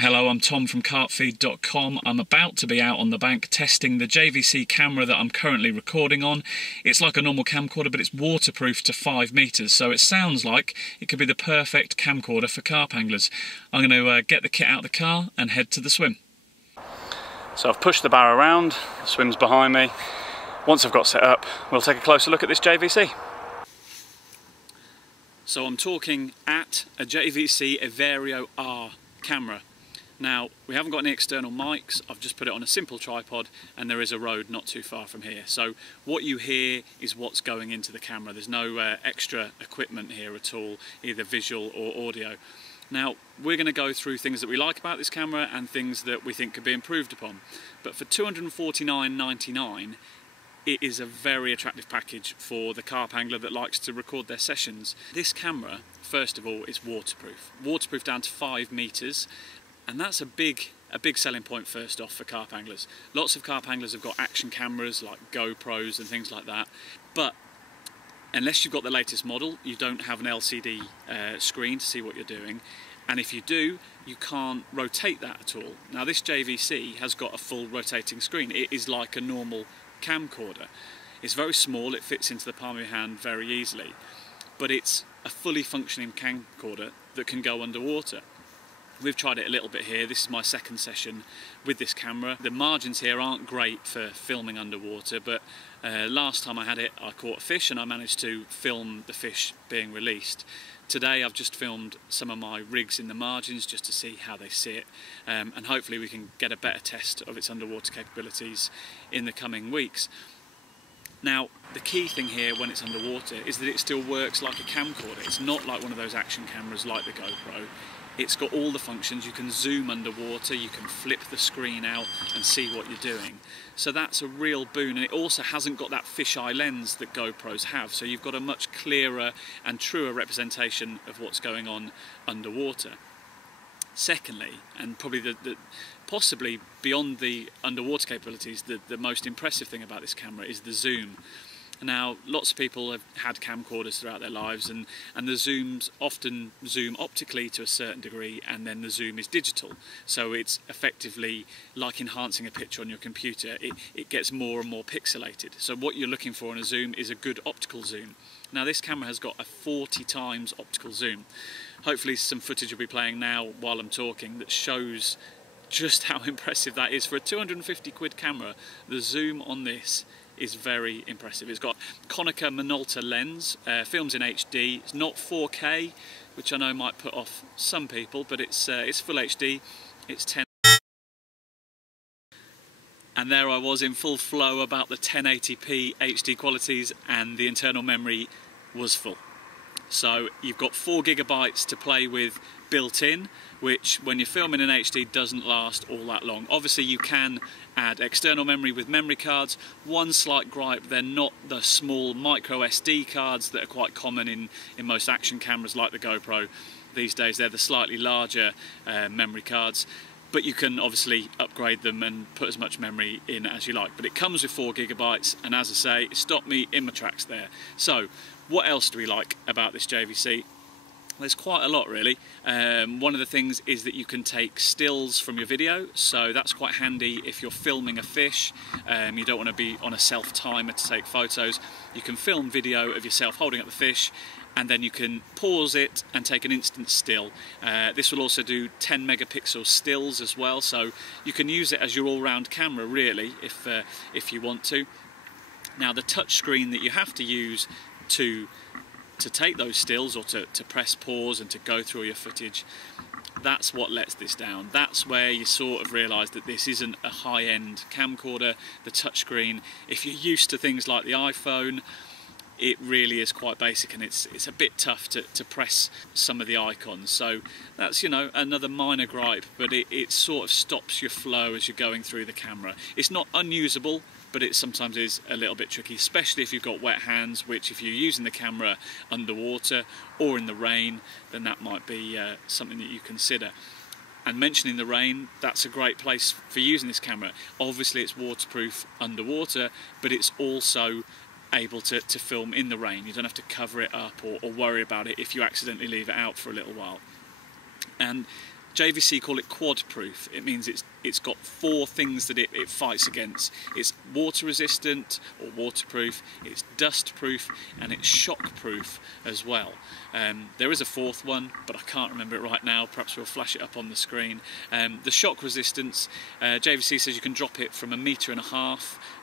Hello, I'm Tom from Carpfeed.com. I'm about to be out on the bank testing the JVC camera that I'm currently recording on. It's like a normal camcorder, but it's waterproof to 5 meters, so it sounds like it could be the perfect camcorder for carp anglers. I'm going to get the kit out of the car and head to the swim. So I've pushed the barrow around, the swim's behind me. Once I've got set up, we'll take a closer look at this JVC. So I'm talking at a JVC Everio R camera. Now, we haven't got any external mics, I've just put it on a simple tripod and there is a road not too far from here. So what you hear is what's going into the camera. There's no extra equipment here at all, either visual or audio. Now, we're going to go through things that we like about this camera and things that we think could be improved upon. But for $249.99, it is a very attractive package for the carp angler that likes to record their sessions. This camera, first of all, is waterproof. Waterproof down to 5 meters. And that's a big selling point first off for carp anglers. Lots of carp anglers have got action cameras like GoPros and things like that, but unless you've got the latest model, you don't have an LCD screen to see what you're doing, and if you do, you can't rotate that at all. Now this JVC has got a full rotating screen. It is like a normal camcorder. It's very small, it fits into the palm of your hand very easily, but it's a fully functioning camcorder that can go underwater. We've tried it a little bit here. This is my second session with this camera. The margins here aren't great for filming underwater, but last time I had it I caught a fish and I managed to film the fish being released. Today I've just filmed some of my rigs in the margins just to see how they sit, and hopefully we can get a better test of its underwater capabilities in the coming weeks. Now, the key thing here when it's underwater is that it still works like a camcorder. It's not like one of those action cameras like the GoPro. It's got all the functions. You can zoom underwater, you can flip the screen out and see what you're doing. So that's a real boon, and it also hasn't got that fisheye lens that GoPros have, so you've got a much clearer and truer representation of what's going on underwater. Secondly, and probably possibly beyond the underwater capabilities, the most impressive thing about this camera is the zoom. Now, lots of people have had camcorders throughout their lives, and the zooms often zoom optically to a certain degree, and then the zoom is digital. So it's effectively like enhancing a picture on your computer. It gets more and more pixelated. So what you're looking for in a zoom is a good optical zoom. Now this camera has got a 40 times optical zoom. Hopefully some footage will be playing now while I'm talking that shows just how impressive that is. For a 250 quid camera, the zoom on this is very impressive. It's got Konica Minolta lens, films in HD. It's not 4K, which I know might put off some people, but it's full HD. It's 10. And there I was in full flow about the 1080p HD qualities, and the internal memory was full. So you've got 4 GB to play with built in, which when you're filming in HD doesn't last all that long. Obviously you can add external memory with memory cards. One slight gripe, they're not the small micro SD cards that are quite common in most action cameras like the GoPro these days. They're the slightly larger memory cards, but you can obviously upgrade them and put as much memory in as you like. But it comes with 4 GB, and as I say, it stopped me in my tracks there. So what else do we like about this JVC? There's quite a lot really. One of the things is that you can take stills from your video, so that's quite handy if you're filming a fish. You don't want to be on a self-timer to take photos. You can film video of yourself holding up the fish, and then you can pause it and take an instant still. This will also do 10 megapixel stills as well, so you can use it as your all-round camera really if you want to. Now the touch screen that you have to use to take those stills, or to press pause and to go through your footage, that's what lets this down. That's where you sort of realise that this isn't a high-end camcorder. The touchscreen, if you're used to things like the iPhone, it really is quite basic, and it's a bit tough to press some of the icons. So that's, you know, another minor gripe, but it sort of stops your flow as you're going through the camera. It's not unusable, but it sometimes is a little bit tricky, especially if you've got wet hands, which if you're using the camera underwater or in the rain, then that might be something that you consider. And mentioning the rain, that's a great place for using this camera. Obviously it's waterproof underwater, but it's also able to film in the rain. You don't have to cover it up or worry about it if you accidentally leave it out for a little while. And JVC call it quad proof. It means it's got 4 things that it fights against. It's water resistant or waterproof, it's dust proof, and it's shock proof as well. There is a 4th one, but I can't remember it right now. Perhaps we'll flash it up on the screen. The shock resistance, JVC says you can drop it from 1.5 meters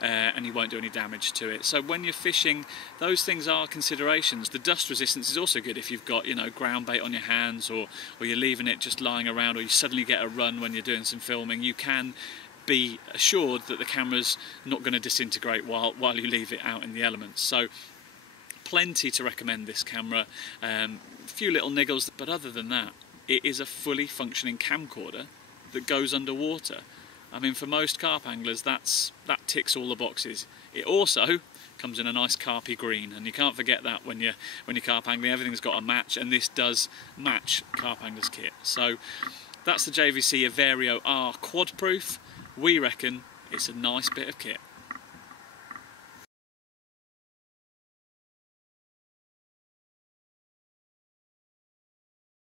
and you won't do any damage to it. So when you're fishing, those things are considerations. The dust resistance is also good if you've got, you know, ground bait on your hands, or you're leaving it just lying around, or you suddenly get a run when you're doing some filming. You can be assured that the camera's not going to disintegrate while you leave it out in the elements. So plenty to recommend this camera. A few little niggles, but other than that, it is a fully functioning camcorder that goes underwater. I mean, for most carp anglers, that ticks all the boxes. It also comes in a nice carpy green, and you can't forget that when you're carp angling. Everything's got a match, and this does match carp angler's kit. So that's the JVC Everio R quad proof. We reckon it's a nice bit of kit.